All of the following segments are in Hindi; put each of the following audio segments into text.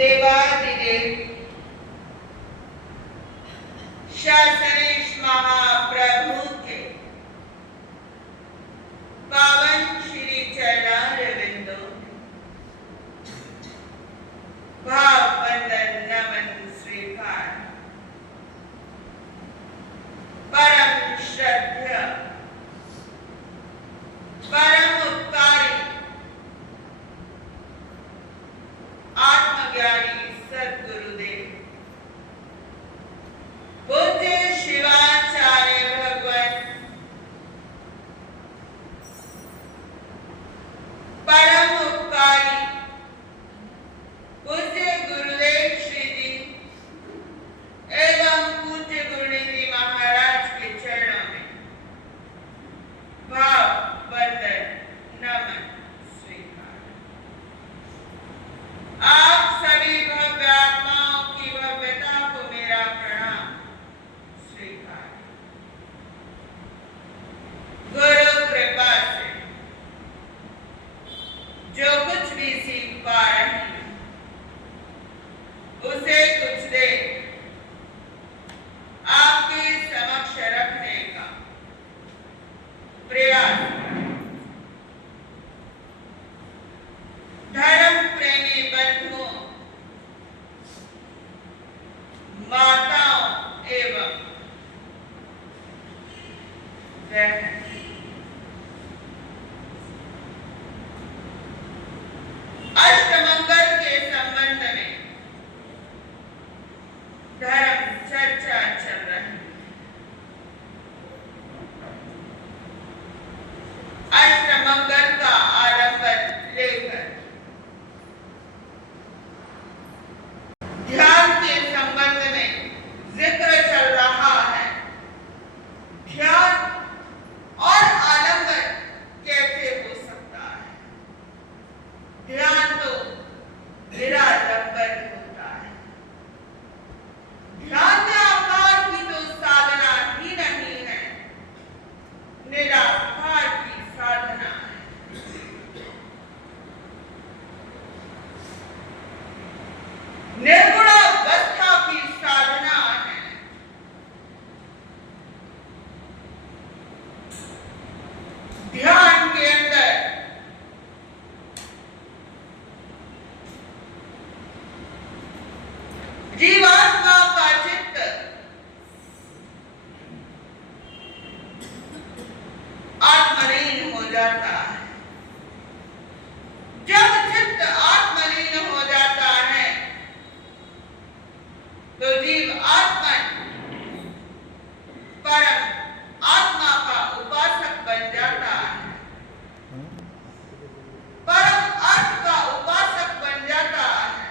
देवादिदेव शासनेश महाप्रभु के पावन श्री चरणारविंदों भाव वंदन नमन स्वीकार। परम श्रद्धा परम उपकारी आत्मज्ञानी सद्गुरुदेव पूज्य शिवाचार्य भगवान परम उपकारी पूज्य गुरुदेव श्री जी एवं पूज्य गुरुदेव महाराज के चरणों में भाव वंदन नमन स्वीकार। आप सभी भव्य आत्माओं की भव्यता को मेरा प्रणाम स्वीकार। गुरु कृपा से जो कुछ भी सीख पा रही हूं उसे कुछ देर आपके समक्ष रखने का प्रयास करें। धर्म प्रेमी बंधुओं, माताओं एवं बहनों, अष्टमंगल के संबंध में धर्म चर्चा चल रही है। अष्टमंगल का आलंबन लेकर ध्यान के संबंध में जिक्र चल रहा है। ध्यान और आलंबन कैसे हो सकता है? ध्यान तो निरालंबन होता है। ध्यान में आकार की तो साधना ही नहीं है, निराकार की साधना है। निर्गुणावस्था की साधना है। ध्यान के अंदर जीवात्मा का चित्त आत्मलीन हो जाता है। जब चित्त आत्मलीन हो जाता है तो जीव आत्मन परम आत्मा का उपासक बन जाता है, परम अर्थ का उपासक बन जाता है।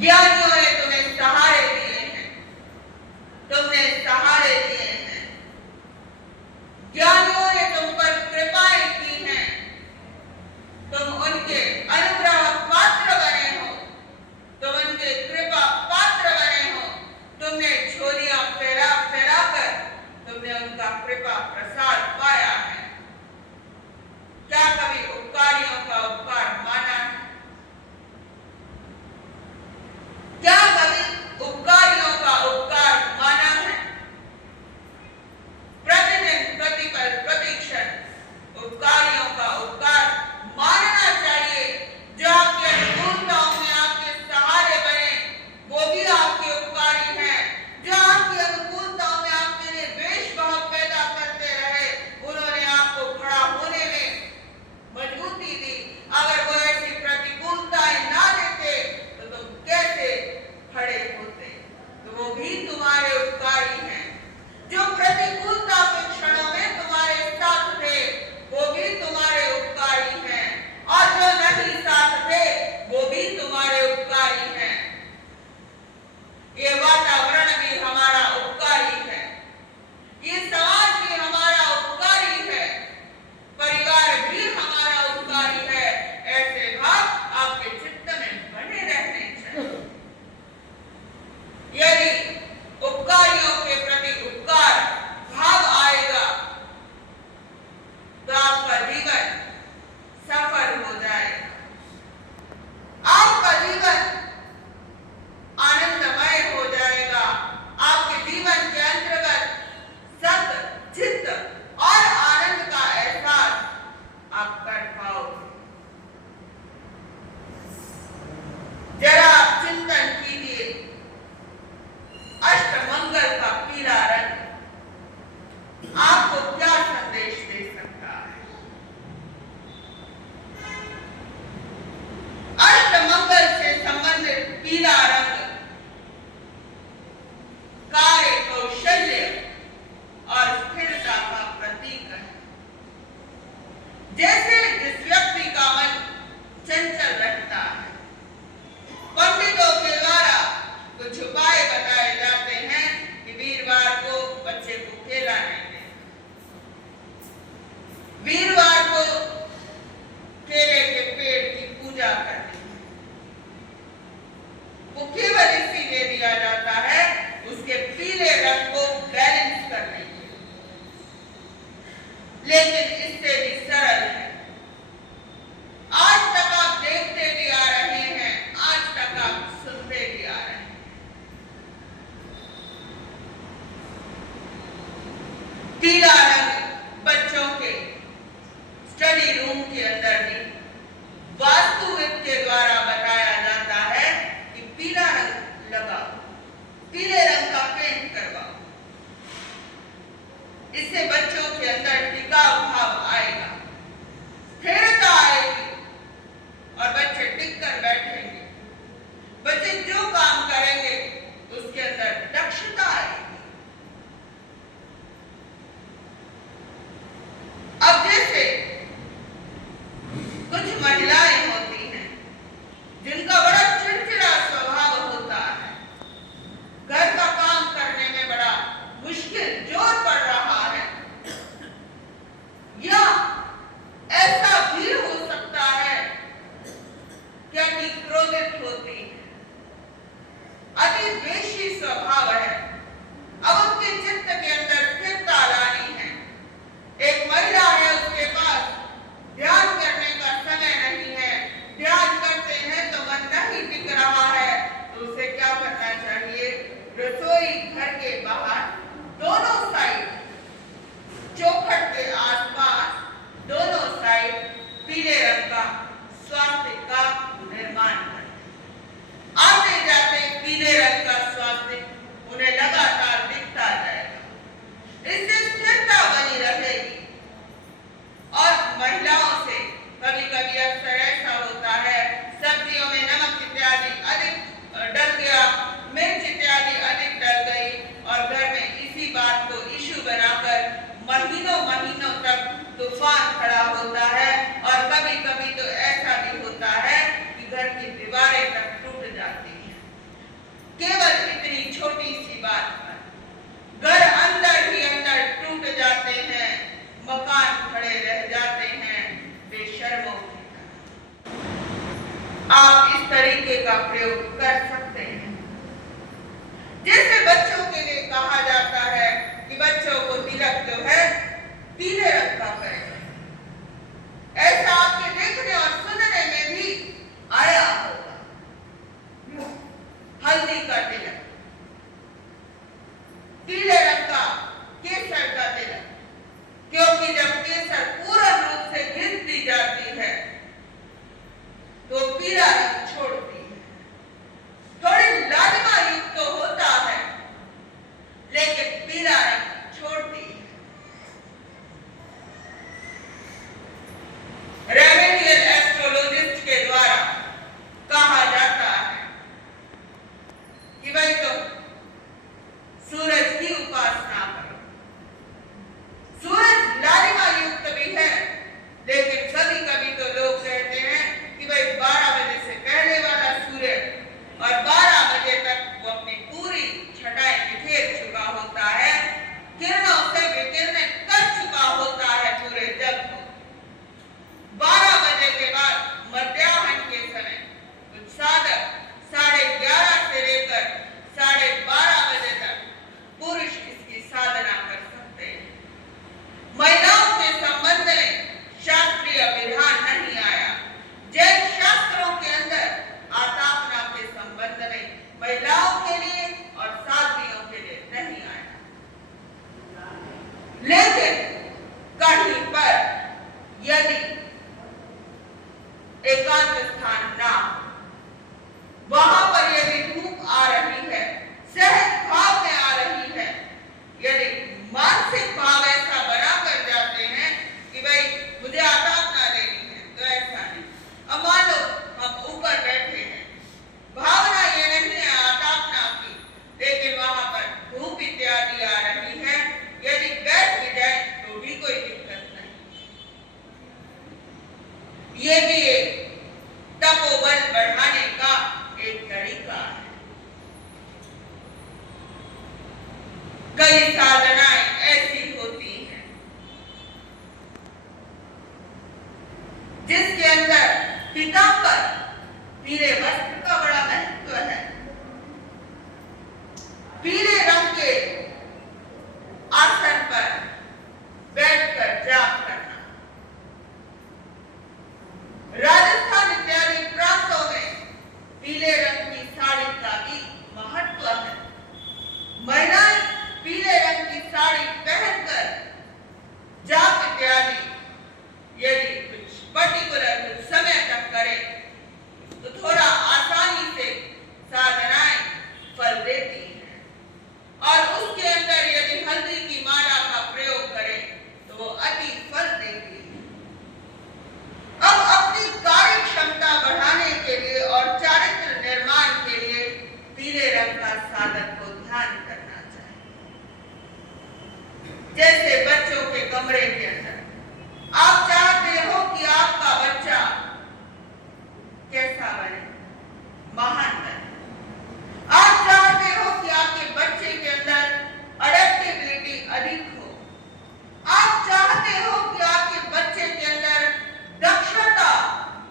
ज्ञानियों ने तुम्हें सहारे दिए हैं, तुमने सहारे दिए हैं। ज्ञानियों ने तुम पर कृपाएं की हैं, तुम उनके अनुग्रह पात्र बने हो, तुम उनके कृपा पात्र बने हो। तुमने झोलियां फैला फैला कर तुमने उनका कृपा प्रसाद पाया है। क्या कभी उपकारियों का उपकार माना है? क्या कभी उपकारियों का उपकार माना है? प्रतिदिन प्रतिपल प्रतिक्षण उपकारियों का उपकार मानना चाहिए। जो आपकी अनुकूलताओं में आपके सहारे बने वो भी आपके उपकारी हैं। जो आपकी अनुकूलताओं में आपके लिए द्वेष-भाव पैदा करते रहे, उन्होंने आपको खड़ा होने में मजबूती दी। अगर वो ऐसी प्रतिकूलताएं ना देते तो तुम कैसे खड़े होते? तो वो भी तुम्हारे उपकारी हैं। जो प्रतिकूलता के क्षणों में तुम्हारे साथ थे वो भी तुम्हारे उपकारी हैं, और जो नहीं साथ थे वो भी तुम्हारे उपकारी हैं। ये वातावरण भी हमारा उपकारी है, ये समाज भी हमारा उपकारी है, परिवार भी हमारा उपकारी है। ऐसे भाव आपके चित्त में बने रहने चाहिए। यदि उपकारियों के प्रति उपकार भाव आएगा तो आपका जीवन सफल हो जाएगा, आपका जीवन आनंदमय हो जाएगा। आपके जीवन के अंतर्गत सत्य, चित्त और आनंद का एहसास आप कर पाओगे। जरा आप चिंतन कीजिए, अष्टमंगल का पीला रंग आपको क्या संदेश दे सकता है? अष्टमंगल से संबंधित पीला रंग कार्य कौशल्य और स्थिरता का प्रतीक है। जैसे जिस व्यक्ति का मन चंचल रहता है, पंडितों के द्वारा कुछ उपाय बताए जाते हैं कि वीरवार को बच्चे को खेला नहीं दें, वीरवार को केले के पेड़ की पूजा करनी है। वो केवल इसीलिए दिया जाता है उसके पीले रंग को बैलेंस करने के लिए, लेकिन इससे भी सरल है। आज तक आप देखते भी आ रहे हैं, आज तक आप सुनते भी आ रहे हैं। पीला रंग बच्चों के स्टडी रूम के अंदर भी वास्तुविद के द्वारा बताया जाता है कि पीला रंग लगाओ, पीले रंग का पेंट करवाओ। इससे बच्चों के अंदर टिकाव भाव आएगा, स्थिरता आएगी और बच्चे टिक कर बैठेंगे। बच्चे जो काम करेंगे उसके अंदर दक्षता आएगी। अब जैसे कुछ महिलाएं होती हैं जिनका बड़ा चिड़चिड़ा स्वभाव होता है, घर का काम करने में बड़ा मुश्किल जोर पड़ रहा है, या ऐसा भी हो सकता है क्या कि क्रोधित होती है, अति द्वेषी स्वभाव है। अब उनके चित्त के अंदर स्थिरता लानी है। एक महिला है, उसके पास ध्यान करने का समय नहीं है, ध्यान करते हैं तो मन नहीं टिक रहा है, तो उसे क्या करना चाहिए? रसोई घर के बाहर दोनों साइड, चौखट के आसपास दोनों साइड पीले रंग का स्वास्तिक का निर्माण करें। आते जाते पीले रंग का स्वास्तिक उन्हें लगातार दिखता तरीके का प्रयोग कर सकते हैं। जैसे बच्चों के लिए कहा जाता है कि बच्चों को तिलक जो है पीले रंग का करें, ऐसा आपके देखने और सुनने में भी आया होगा। हल्दी का तिलक, पीले रंग का केसर का तिलक, क्योंकि जब केसर पूर्ण रूप से घिस दी जाती है तो पीला रंग छोड़ती है। थोड़ी लालिमा युक्त तो होता है लेकिन पीला रंग छोड़ती है। रेमेडियल एस्ट्रोलॉजिस्ट के द्वारा कहा जाता है कि भाई तुम सूरज की उपासना करो। सूरज लालिमा युक्त भी है, लेकिन कभी कभी तो लोग कहते हैं कि भाई 12 बजे से पहले वाला सूर्य और 12 बजे तक वो अपनी पूरी छटाई बिखेर चुका होता है, किरणों से विकिरण कर चुका होता है पूरे जग को। 12 बजे के बाद मध्याह्न के समय कुछ साधक 11:30 से लेकर 12:30 बजे तक पुरुष इसकी साधना कर सकते हैं। महिलाओं के संबंध में शास्त्रीय विधान नहीं आया। जैन शास्त्रों के अंदर आतापना के संबंध में महिलाओं के लिए और साध्वियों के लिए नहीं आया। लेकिन कहीं पर यदि एकांत स्थान ना, वहां पर यदि धूप आ रही है, सहज भाव में आ रही है, यदि मानसिक भाव ऐसा बना कर जाते हैं कि भाई मुझे आतापना देनी है, तो ऐसा नहीं। अब मान लो हम ऊपर बैठे हैं, भावना ये नहीं है आतापना की, लेकिन वहां पर धूप इत्यादि आ रही है, यदि बैठ भी जाए तो भी कोई दिक्कत नहीं। ये भी एक तपोबल बढ़ाने का एक तरीका है। कई साधनाएं ऐसी होती हैं जिसके अंदर पीताम्बर, पीले वस्त्र का बड़ा महत्व है। पीले रंग के आसन पर बैठकर जाप करना। राजस्थान इत्यादि प्रांतों में पीले रंग की साड़ी का भी महत्व है। महिलाएं पीले रंग की साड़ी पहनकर जाप इत्यादि यदि कुछ पर्टिकुलर कुछ समय तक करें तो थोड़ा आसानी से साधनाएं फल देती हैं। और उसके अंदर यदि हल्दी की माला का प्रयोग करें तो वो अति फल देती है। अब अपनी कार्य क्षमता बढ़ाने के लिए और चारित्र निर्माण के लिए पीले रंग का साधक को ध्यान करना चाहिए। जैसे बच्चों के कमरे के अंदर आप चाहते हो कि आपका बच्चा कैसा बने, महान बने। आप चाहते हो कि आपके बच्चे के अंदर अडेप्टेबिलिटी अधिक हो। आप चाहते हो कि आपके बच्चे के अंदर दक्षता,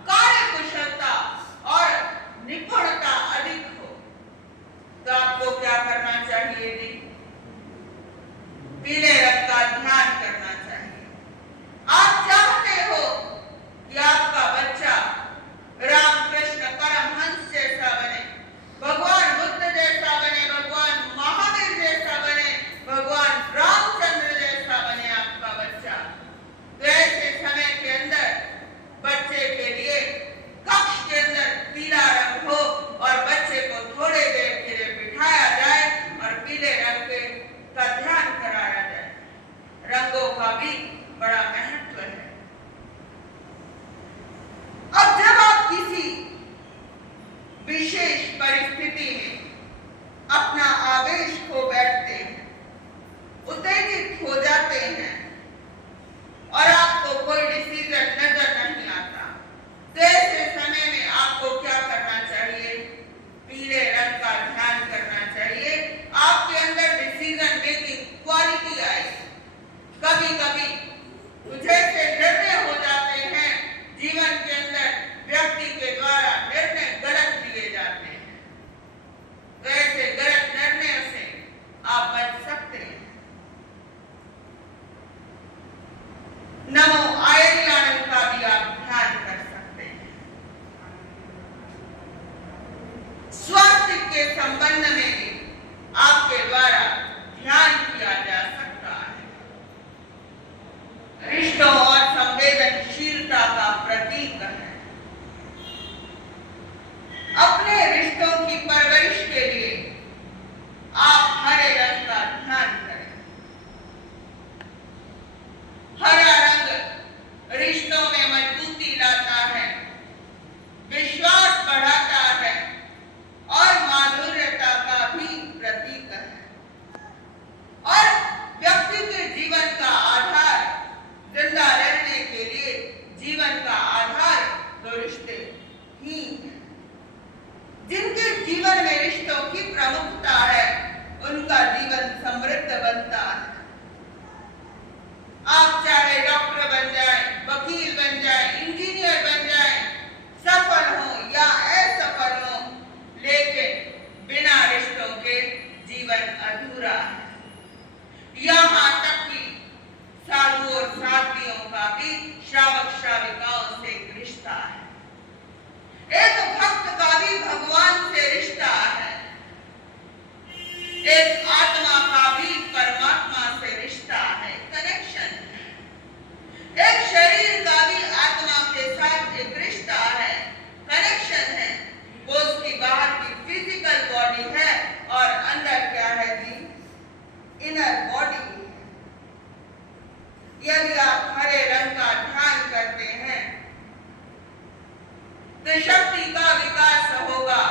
कार्यकुशलता और निपुणता अधिक हो। तो आपको क्या करना चाहिए जी? पीले रंग का ध्यान करना चाहिए। आप चाहते हो कि आपका बच्चा रामकृष्ण परमहंस जैसा बने, भगवान बुद्ध जैसा बने, भगवान महावीर जैसा बने, भगवान रामचंद्र जैसा बने आपका बच्चा। तो ऐसे समय के अंदर बच्चे के लिए कक्ष के अंदर पीला रंग हो और बच्चे को थोड़े देर के लिए बिठाया जाए और पीले रंग का ध्यान कराया जाए। रंगों का भी बड़ा महत्व है। अब जब आप किसी विशेष परिस्थिति में अपना आवेश खो बैठते हैं, उत्तेजित हो जाते हैं और आपको कोई डिसीजन नजर नहीं आता, तो ऐसे समय में आपको क्या करना चाहिए? पीले रंग का ध्यान करना चाहिए। आपके अंदर डिसीजन मेकिंग क्वालिटी आएगी। कभी कभी कुछ ऐसे निर्णय हो जाते हैं जीवन के अंदर व्यक्ति के द्वारा निर्णय गलत लिए के संबंध में भी आपके द्वारा ध्यान किया जा सकता है। रिश्तों और संवेदनशीलता का प्रतीक है। अपने रिश्तों की परवरिश के लिए आप हरे रंग का ध्यान करें। हरा रंग रिश्तों में मजबूती लाता है, विश्वास बढ़ाता है और माधुर्यता का भी प्रतीक है। और व्यक्ति के जीवन का आधार, जिंदा रहने के लिए जीवन का आधार तो रिश्ते ही हैं। जिनके जीवन में रिश्तों की प्रमुखता है, उनका जीवन समृद्ध बनता है। आप चाहे डॉक्टर बन जाएं, वकील बन जाएं, इंजीनियर बन जाएं, सफल हो या असफल हो, लेकिन बिना रिश्तों के जीवन अधूरा है। यहाँ तक कि साधु और साध्वियों का भी श्रावक श्राविकाओं से रिश्ता है। एक भक्त का भी भगवान से रिश्ता है। एक आत्मा का भी परमात्मा से रिश्ता है, कनेक्शन है। एक शरीर का भी आत्मा के साथ एक रिश्ता है, कनेक्शन है। वो उसकी बाहर की फिजिकल बॉडी है और अंदर क्या है जी? इनर बॉडी है। यदि आप हरे रंग का ध्यान करते हैं तो शक्ति का विकास होगा,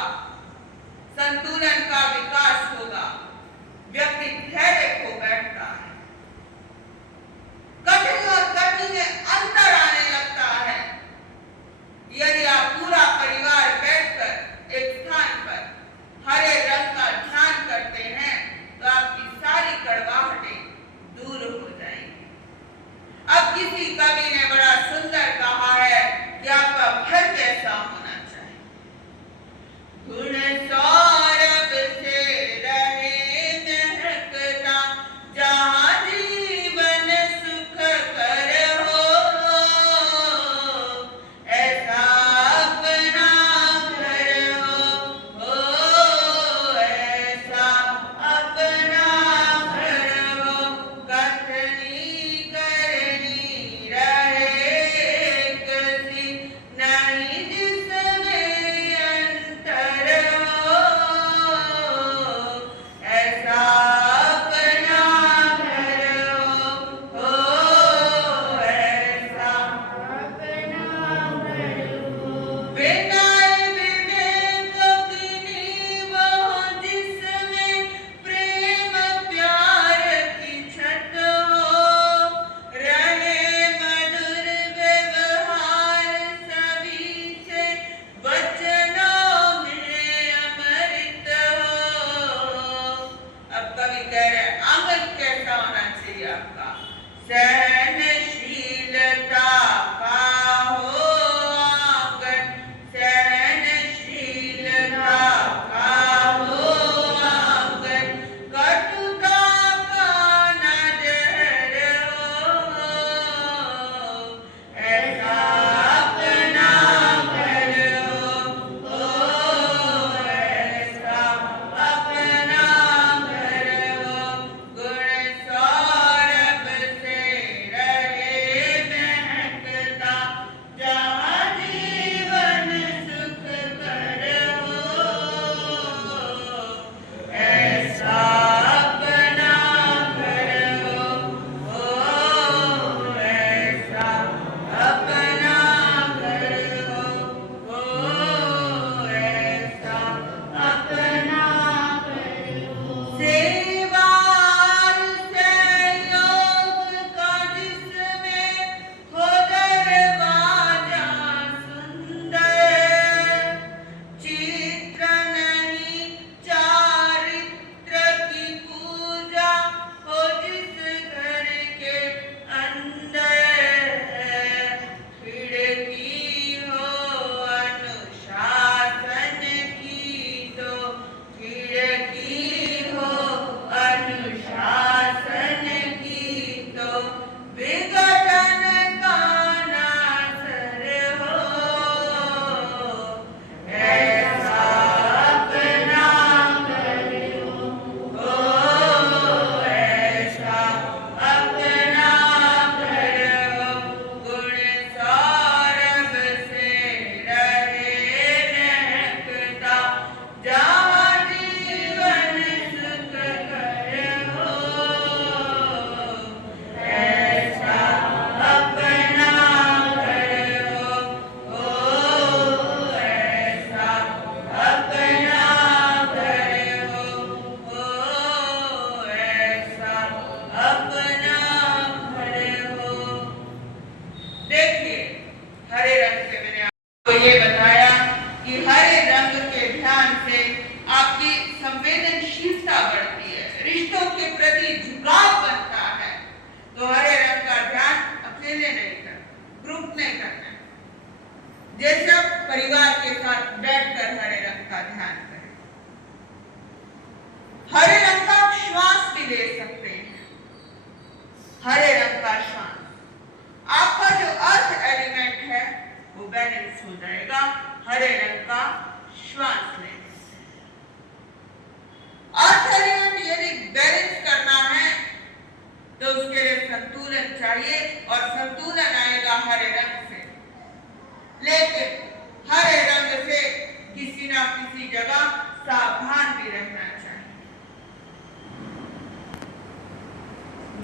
संतुलन का विकास होगा, व्यक्ति धैर्य खो बैठता है, कठिन और कठिन में अंतर आने लगता है। यदि आप पूरा परिवार बैठकर एक स्थान पर हरे रंग का ध्यान करते हैं तो आपकी सारी कड़वाहटें दूर हो जाएंगी। अब किसी कवि ने बड़ा सुंदर कहा है कि आपका घर कैसा होना चाहिए।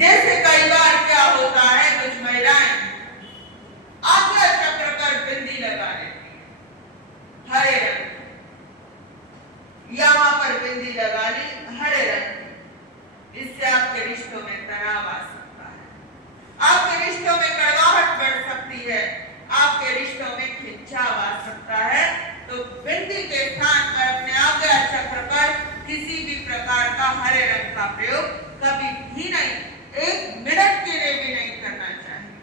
जैसे कई बार क्या होता है, कुछ महिलाएं आज्ञा चक्र पर बिंदी लगा लेती है, हरे रंग, यहाँ पर बिंदी लगा ली हरे रंग की। इससे आपके रिश्तों में तनाव आ सकता है, आपके रिश्तों में कड़वाहट बढ़ सकती है, आपके रिश्तों में खिंचाव आ सकता है। तो बिंदी के स्थान पर अपने आज्ञा चक्र पर किसी भी प्रकार का हरे रंग का प्रयोग कभी भी नहीं, 1 मिनट के लिए भी नहीं करना चाहिए।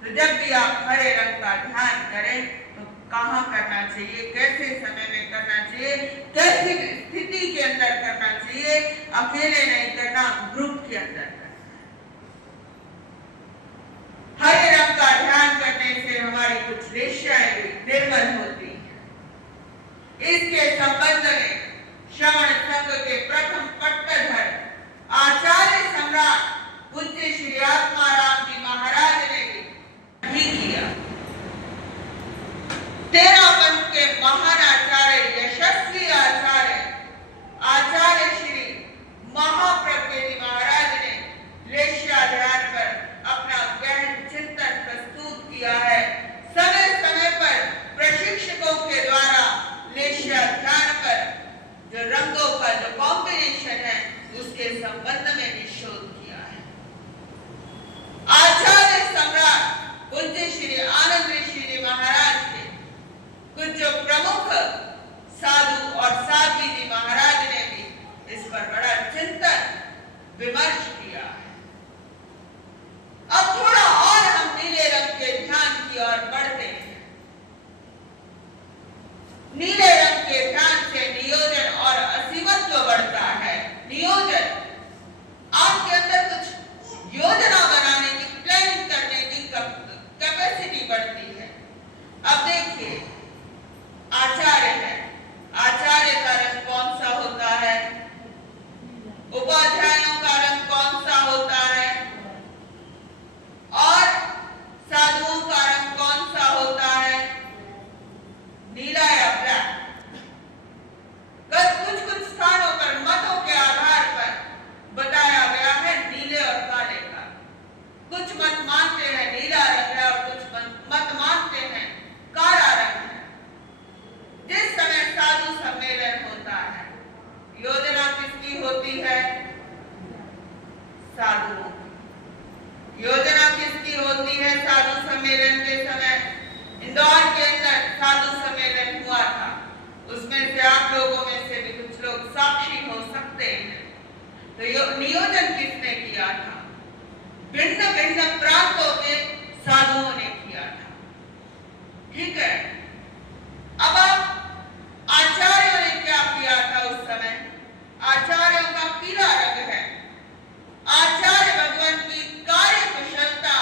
तो जब भी आप हरे रंग का ध्यान करें तो कहाँ करना चाहिए, कैसे समय में करना चाहिए, कैसी स्थिति के अंदर करना चाहिए, अकेले नहीं करना, ग्रुप के अंदर करना। हरे रंग का ध्यान करने से हमारी कुछ रेखाएं भी निर्मल होती हैं। इसके संबंध में श्रवण संघ के प्रथम पट्टधर आचार्य सम्राट पूज्य श्री आत्माराम जी महाराज ने भी किया। 13 पंथ के महान आचार्य, यशस्वी आचार्य, आचार्य श्री महाप्रज्ञ जी महाराज ने लेश्या ध्यान पर अपना गहन चिंतन प्रस्तुत किया है। समय समय पर प्रशिक्षकों के द्वारा लेश्या ध्यान पर जो रंगों का जो कॉम्बिनेशन है उसके संबंध में निशोध किया है। आचार्य सम्राट पूज्य श्री आनंद ऋषि जी महाराज के कुछ जो प्रमुख साधु और साध्वी जी महाराज ने भी इस पर बड़ा चिंतन विमर्श किया है। अब थोड़ा और हम नीले रंग के ध्यान की ओर बढ़ते हैं। नीले रंग के ध्यान से नियोजन और असीमत्व बढ़ता है। नियोजन, आपके अंदर कुछ योजना बनाने की, प्लानिंग करने की कैपेसिटी बढ़ती है। अब देखिए, आचार्य है, आचार्य का रंग कौन सा होता है, उपाध्यायों का रंग कौन सा होता है, और साधुओं का रंग कौन सा होता है, नीला या ब्लैक। कुछ स्थानों पर मतों के आधार पर बताया गया है नीले और काले का। कुछ मत मानते हैं नीला रंग है और कुछ मत मानते हैं काला रंग है। जिस समय साधु सम्मेलन होता है, योजना किसकी होती है, साधुओं की। योजना किसकी होती है साधु सम्मेलन के समय? इंदौर के अंदर साधु सम्मेलन हुआ था, उसमें से आप लोगों में से भी कुछ लोग साक्षी हो सकते हैं। तो नियोजन किसने किया था? भिन्न भिन्न प्रांतों के साधुओं ने किया था, ठीक है। अब आचार्यों ने क्या किया था उस समय? आचार्यों का पीला रंग है। आचार्य भगवान की कार्य कुशलता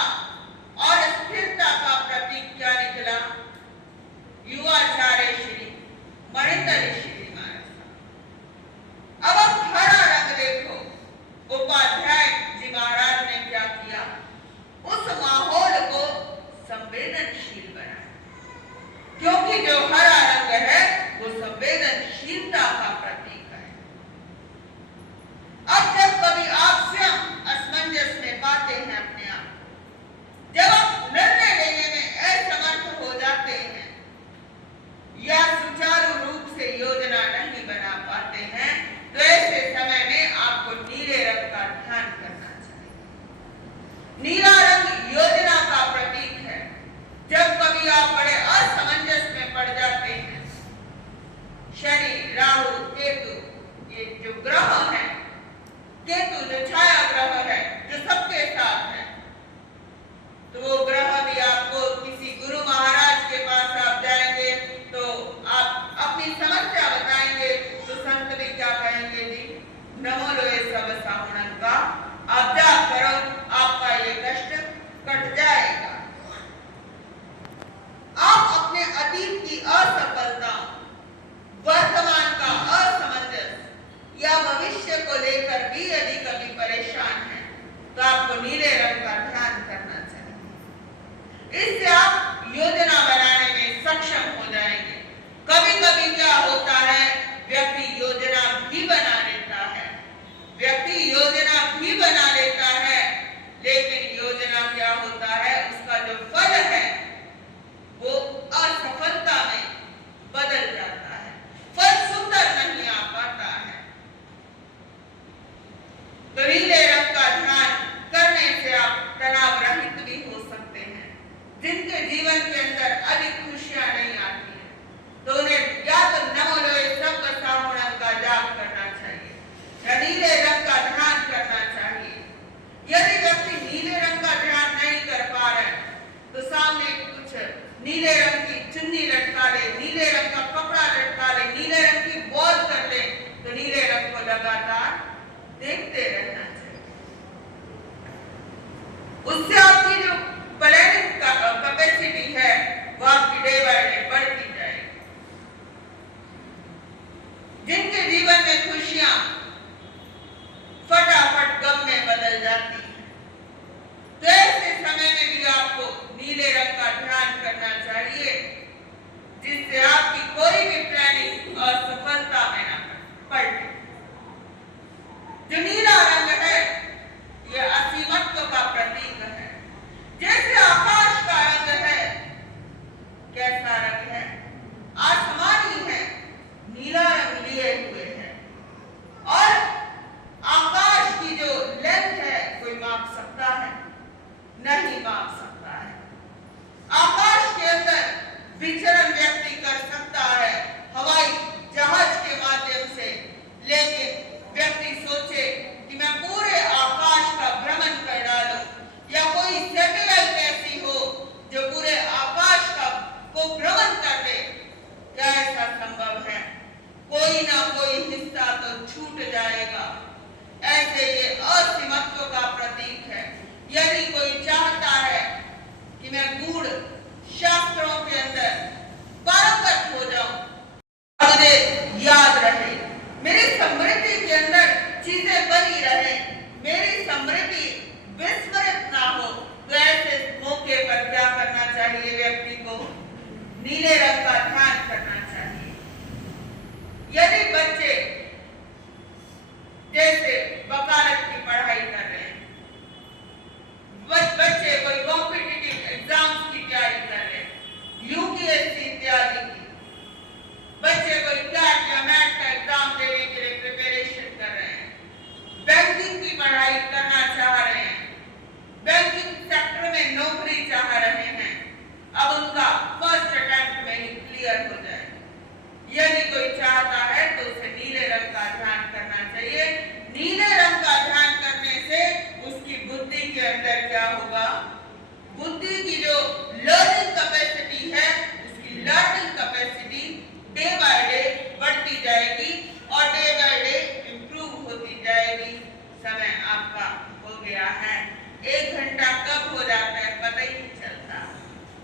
और स्थिरता का प्रतीक क्या निकला? युवाचार्य श्री मणिंदर ऋषि जी महाराज। अब हरा रंग देखो, उपाध्याय जी महाराज ने क्या किया? उस माहौल को संवेदनशील बनाया, क्योंकि जो हरा रंग है वो संवेदनशीलता का प्रतीक है। अब जब कभी आप स्वयं असमंजस में पाते हैं अपने आप, जब आप निर्णय लेने में असमर्थ हो जाते हैं या सुचारू रूप से योजना नहीं बना पाते हैं, तो ऐसे समय में आपको नीले रंग का ध्यान करना चाहिए। नीला रंग योजना का प्रतीक है। जब कभी आप बड़े असमंजस में पड़ जाते हैं, शनि, राहु, केतु, ये जो ग्रह हैं, केतु जो छाया ग्रह है, जो सबके साथ है, तो वो ग्रह भी आपको किसी गुरु महाराज के पास आप जाएंगे तो आप अपनी समस्या बताएंगे, तो संत भी क्या कहेंगे? जी नमो लोए सब साहुणन का, आप जाप करो, आपका ये कष्ट कट जाएगा। आप अपने अतीत की असफलता, वर्तमान का असमंजस या भविष्य को लेकर भी यदि कभी परेशान है तो आपको नीले रंग का ध्यान करना चाहिए। नीले रंग का कपड़ा लटका ले, नीले रंग की बॉल कर ले, तो नीले रंग को लगातार देखते रहना चाहिए। उससे आपकी जो प्लानिंग कैपेसिटी है वो आपकी डे बाय डे बढ़ती जाएगी। जिनके जीवन में खुशियां फटाफट गम में बदल जाती है, तो ऐसे समय में भी आपको नीले रंग का ध्यान करना चाहिए, जिससे आपकी कोई भी प्लानिंग असफलता में ना पलटे। जो नीला रंग है यह असीमत्व का प्रतीक है। जैसे आकाश का रंग है, कैसा रंग है? आसमानी है, नीला रंग लिए हुए है। और आकाश की जो लेंथ है कोई माप सकता है? नहीं माप सकता है। आकाश के अंदर विचरण व्यक्ति कर सकता है हवाई जहाज के माध्यम से, लेकिन व्यक्ति सोचे कि मैं पूरे आकाश का भ्रमण कर डालूं, या कोई सैटेलाइट ऐसी हो जो पूरे आकाश को भ्रमण कर दे, क्या ऐसा संभव है? कोई ना कोई हिस्सा तो छूट जाएगा। ऐसे ये असीमत्व का प्रतीक है। यदि कोई चाहता है कि मैं गूढ़ शास्त्रों के अंदर पारंगत हो जाऊं, मुझे याद रहे, मेरी समृद्धि के अंदर चीजें बनी रहे, मेरी समृद्धि विस्मृत ना हो, तो ऐसे मौके पर क्या करना चाहिए? व्यक्ति को नीले रंग का ध्यान करना चाहिए। यदि बच्चे जैसे वकालत की पढ़ाई कर रहे हैं, बच्चे कोई कॉम्पिटिटिव एग्जाम्स की तैयारी कर रहे हैं, यूपीएससी इत्यादि की, बच्चे कोई कैट या मैट का एग्जाम देने के लिए प्रिपरेशन कर रहे हैं, बैंकिंग की पढ़ाई करना चाह रहे हैं, बैंकिंग सेक्टर में नौकरी चाह रहे हैं, अब उनका फर्स्ट अटेम्प्ट में ही क्लियर हो जाए। यदि कोई चाहता है तो उसे नीले रंग का ध्यान करना चाहिए। नीले रंग का ध्यान करने से उसकी बुद्धि के अंदर क्या होगा? बुद्धि की जो लर्निंग कैपेसिटी है, उसकी learning capacity day by day बढ़ती जाएगी और डे बाय डे इंप्रूव होती जाएगी। समय आपका हो गया है। 1 घंटा कब हो जाता है पता ही नहीं